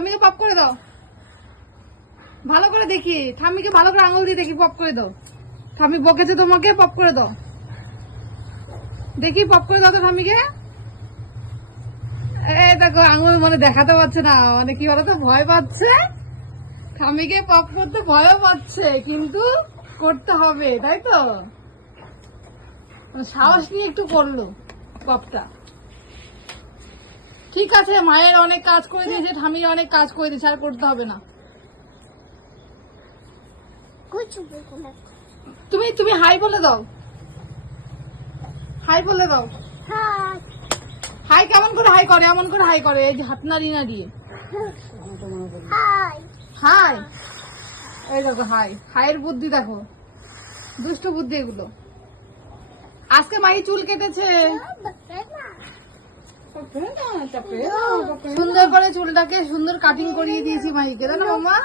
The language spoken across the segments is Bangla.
ঠাম্মিকে পপ করে দাও। ভালো করে দেখি। ঠাম্মিকে ভালো করে আঙুল দিয়ে দেখি পপ করে দাও। ঠাম্মি বকেছে তোমাকে পপ করে দাও। দেখি পপ করে দাও তো ঠাম্মিকে। এই দেখো, আঙুল মানে দেখাতে পারছে না। মানে কি বলতো, ভয় পাচ্ছে। ঠাম্মিকে পপ করতে ভয়ও পাচ্ছে, কিন্তু করতে হবে, তাই তো? সাহস নিয়ে একটু করল পপটা ঠিক আছে, মায়ের অনেক কাজ করে দিয়েছে, ঠামির অনেক কাজ করে দিয়েছে, আর করতে হবে না। তুমি তুমি হাই বলে দাও। হাই বলে দাও। হাই কেমন করে হাই করে, এমন করে হাই করে, এই হাত নাড়িয়ে নাড়িয়ে। হাই এই দেখো হাই হাইয়ের বুদ্ধি দেখো। দুষ্ট বুদ্ধি এগুলো। আজকে মাই চুল কেটেছে। সুন্দর করে চুলটাকে সুন্দর কাটিং করিয়ে দিয়েছি মাইকে তাই না মামা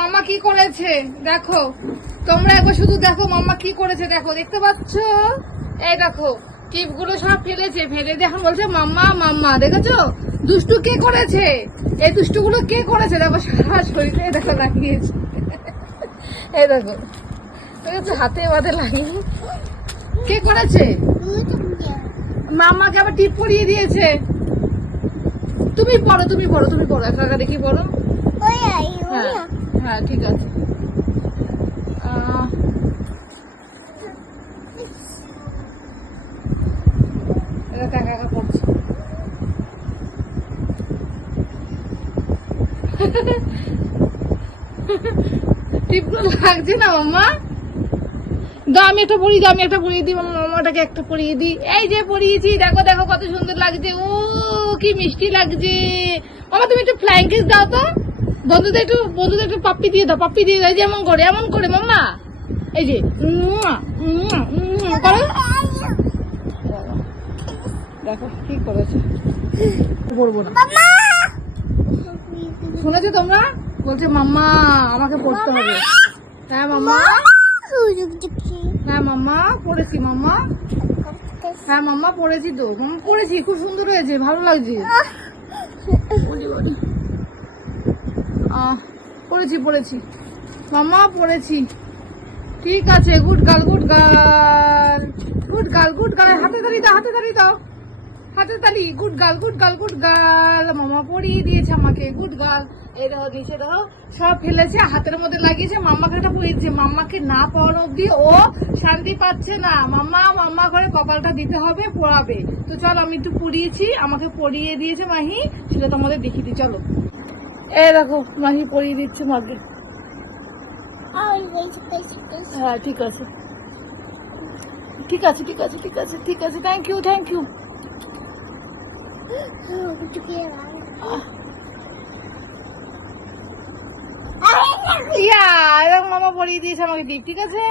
মামা কি করেছে? দেখো, তোমরা একবার শুধু দেখো মামা কি করেছে, দেখো, দেখতে পাচ্ছ? এই দেখো টিপগুলো সব ফেলেছে, ফেলে দিয়ে এখন বলছে মাম্মা মাম্মা দেখেছ? দুষ্টু কে করেছে? এই দুষ্টু গুলো কে করেছে? দেখো, সারা শরীরে দেখো লাগিয়েছে। এই দেখো, দেখেছ? হাতে বাদে লাগিয়ে কে করেছে? মাম্মাকে আবার টিপ পরিয়ে দিয়েছে। তুমি পড়ো তুমি পড়ো তুমি পড়ো। একা একা দেখি পড়ো। হ্যাঁ হ্যাঁ ঠিক আছে। টিপগুলো লাগছে না মাম্মা দাও আমি একটা পরিয়ে দিই আমি একটা পরিয়ে দিই মামা মামাটাকে একটা পরিয়ে দিই। এই যে পরিয়েছি দেখো দেখো কত সুন্দর লাগছে। ও কি মিষ্টি লাগছে। মামা তুমি একটু ফ্লাইং কিস দাও তো। বন্ধুদের একটু বন্ধুদের একটু পাপ্পি দিয়ে দাও পাপ্পি দিয়ে দাও এই যে এমন করে এমন করে মাম্মা এই যে করো। দেখো কি করেছে। পড়ব না। শুনেছো তোমরা? বলছে মাম্মা আমাকে পড়তে হবে। হ্যাঁ মাম্মা হ্যাঁ মাম্মা পড়েছি মাম্মা। হ্যাঁ মাম্মা পড়েছি তো। মাম্মা পড়েছি খুব সুন্দর হয়েছে ভালো লাগছে। পড়েছি পড়েছি। মাম্মা পড়েছি। ঠিক আছে good girl good girl. Good girl good girl হাতে তালি দাও হাতে তালি দাও। হাতে তালি good girl good girl good girl মামা পরিয়ে দিয়েছে আমাকে গুড গার্ল এই দেখো নিচে দেখো সব ফেলেছে হাতের মধ্যে লাগিয়েছে মাম্মাকে একটা পরিয়েছে মাম্মাকে না পড়ানো অব্দি ও শান্তি পাচ্ছে না। মাম্মা মাম্মা করে কপালটা দিতে হবে পড়াবে। তো চলো আমি একটু পড়িয়েছি আমাকে পড়িয়ে দিয়েছে মাহি সেটা তোমাদের দেখিয়ে দিই চলো। এই দেখো মাহি পড়িয়ে দিচ্ছে মাকে। হ্যাঁ ঠিক আছে। ঠিক আছে ঠিক আছে ঠিক আছে ঠিক আছে। Thank you thank you yeah এরকম মামা পড়িয়ে দিয়েছে আমাকে ডিপ ঠিক আছে?